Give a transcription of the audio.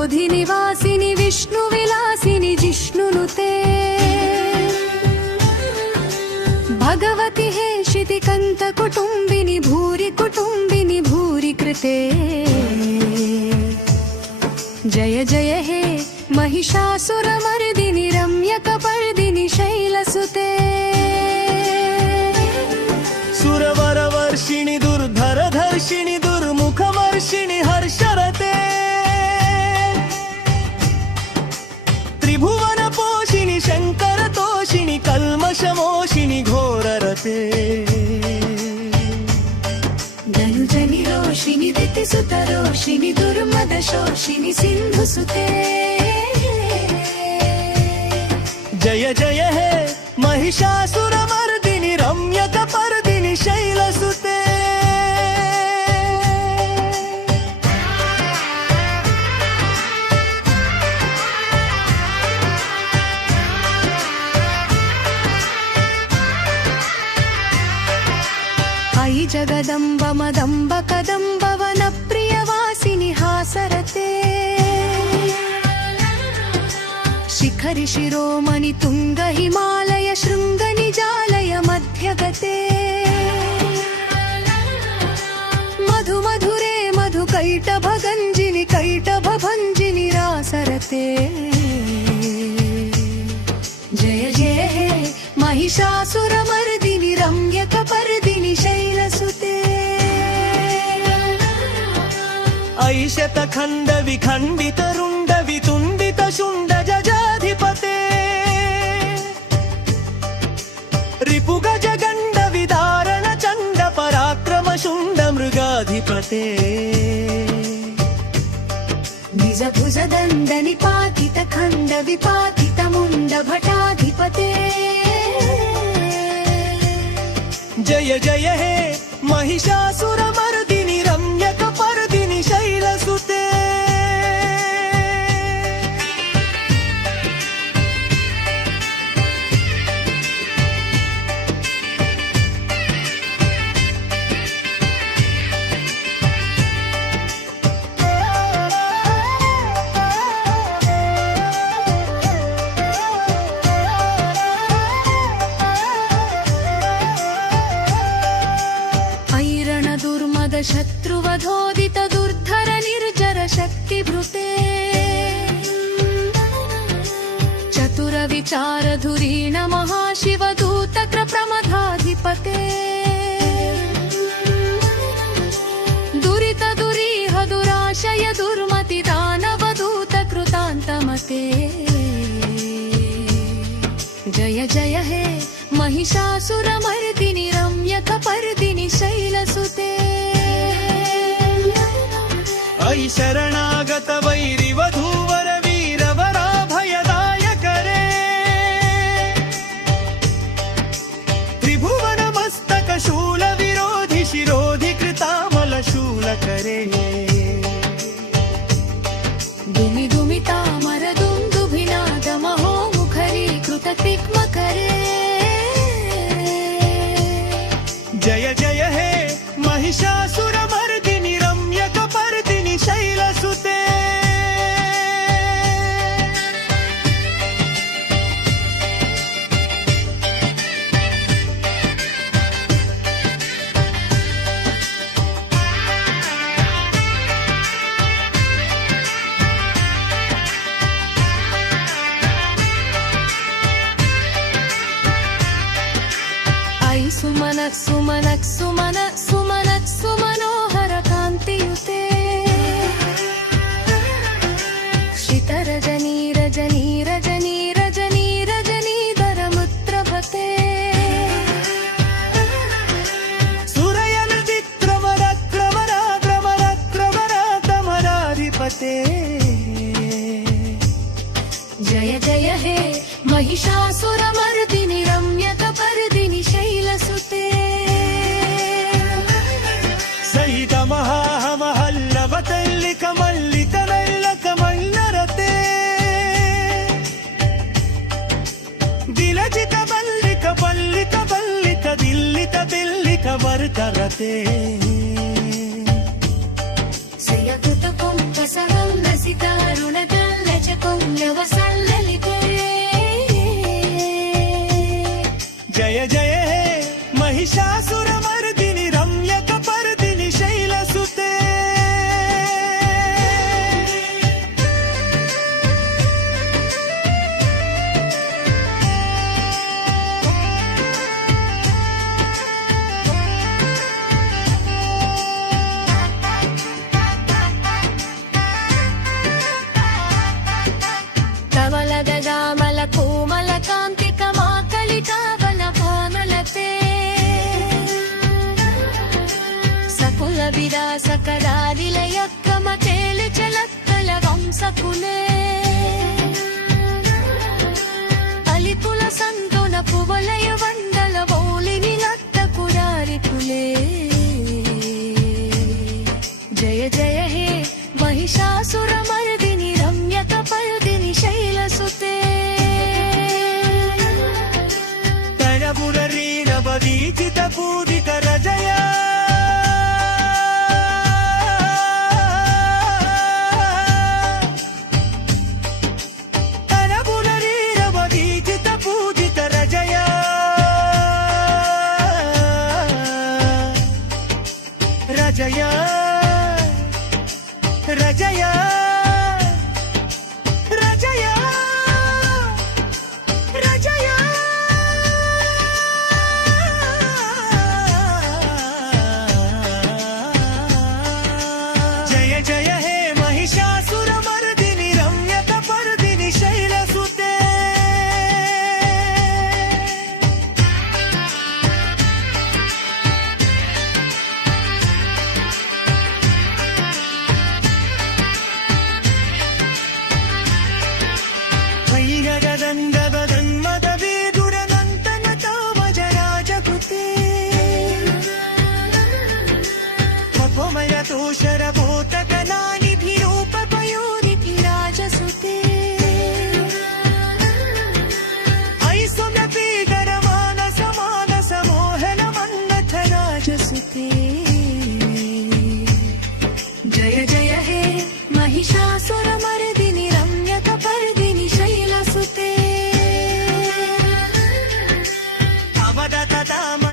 बोधि निवासिनि विष्णु विलासिनि जिष्णुनुते भगवति हे शितिकंत कुटुंबिनि भूरि कृते जय जय हे महिषासुरमर्दिनि रम्यकपर्दिनि शैलसुते सुरवरवर्षिणि दुर्धरधर्षिणि दुर्मुखमर्षिणि हर्षरते त्रिभुवनपोषिणि शङ्करतोषिणि कल्मषमोषिणि घोररते धनुजनि रोषिणि दितिसुतरोषिणि दुर्मदशोषिणि सिन्धुसुते जय जय हे महिषासुरमर्दिनि रम्यकपर्दिनि शैलसुते अयि जगदम्ब मदम्ब कदम्ब वनप्रियवासिनि हासरते शिखरि शिरोमणि तुंग हिमालय शृंग निजालय मध्यगते मधु मधुरे मधु कैटभगञ्जिनि कैटभभञ्जिनि रासरते जय जय हे महिषासुरमर्दिनि रम्यकपर्दिनि शैलसुते ऐशतखण्ड विखण्डित रुण्ड वितुण्डित शुण्ड जजाधिपते रिपुगज गण्ड विदारण चण्ड पराक्रम शुण्ड मृगाधिपते निज भुज दण्ड निपातित खण्ड विपातित मुण्ड भटाधिपते जय जय हे महिषासुरमर्दिनि रम्यकपर्दिनि शैलसुते शत्रुवधोदित दुर्धर निर्जर शक्तिभृते चतुर विचार धुरीण महाशिव दूतक्र प्रमथाधिपते दुरित दुरीह दुराशय दुर्मति दानव दूत कृतान्तमते जय जय हे महिषासुरमर्दिनि रम्यकपर्दिनि शैलसुते ऐ शरणागत वैरिवधूवर वीरवराभयदायकरे त्रिभुवन मस्तक शूल विरोधि शिरोधि कृतामल शूलकरे दुमि दुमि तामर दुन्दुभिनाद महो मुखरी कृत तिग्मकरे जय जय हे महिषासुरमर्दिनि रम्यकपर्दिनि शैलसुते ऐ सुमनः सुमनः सुमनः सुमनः सुमनोहर कान्तियुते श्रितरजनी रजनी रजनी रजनी रजनीधरमुत्रभते सुरयन चित्रवरक्रमराक्रमराक्रमराक्रमरातमराधिपते जय जय हे महिषासुरमर्दिनि रम्यकपर्दिनि शैलसुते सहित महामहल्लवतल्लिक मल्लिक नल्लक मल्लरते दिलजित मल्लिक पल्लिक पल्लिक दिल्लित बिल्लिक वर्करते सयकृत कुम्भ सगन्ध ಿತಾರುಣಗಲ್ಲಜಕೊಂಡವಸಲ್ಲಲಿದೆ ಜಯ ಜಯ ಹೇ ಮಹಿಷಾಸುರ ಮರ್ದಿನಿ ರಮ್ಯಕ ಪರ್ದಿನಿ ಶೈಲಸುತೆ ಕಮಲದ ಗಾಮಲ ಕೋಮಲ ಕಾಂತಿಕ ಮಾಕಲಿಕಾವಲ ಭಾನಲತೆ ಸಕುಲ ವಿರಾಸಕರಾಲಿಲಯಕ್ಕಮ ತೇಲಿ ಚಲಕ್ಕಲ ವಂಸಕುಲೆ ಅಲಿಪುಲ ಸಂತುನ ಪುವಲಯ ವಂದಲ ಮೌಲಿ ನಿಲತ್ತ ಕುರಾರಿ ಕುಲೆ ಜಯ ಜಯ ಹೇ ಮಹಿಷಾಸುರ ಮರ್ದಿನಿ ರಮ್ಯಕ ಪರ್ದಿನಿ ಶೈಲಸುತೆ ತನಪುರರೀರವದೀಚಿತ ಪೂಜಿತ ರಜಯ ತನಪುರರೀರವದೀಚಿತ ಪೂಜಿತ ರಜಯ ರಜಯ ರಜಯ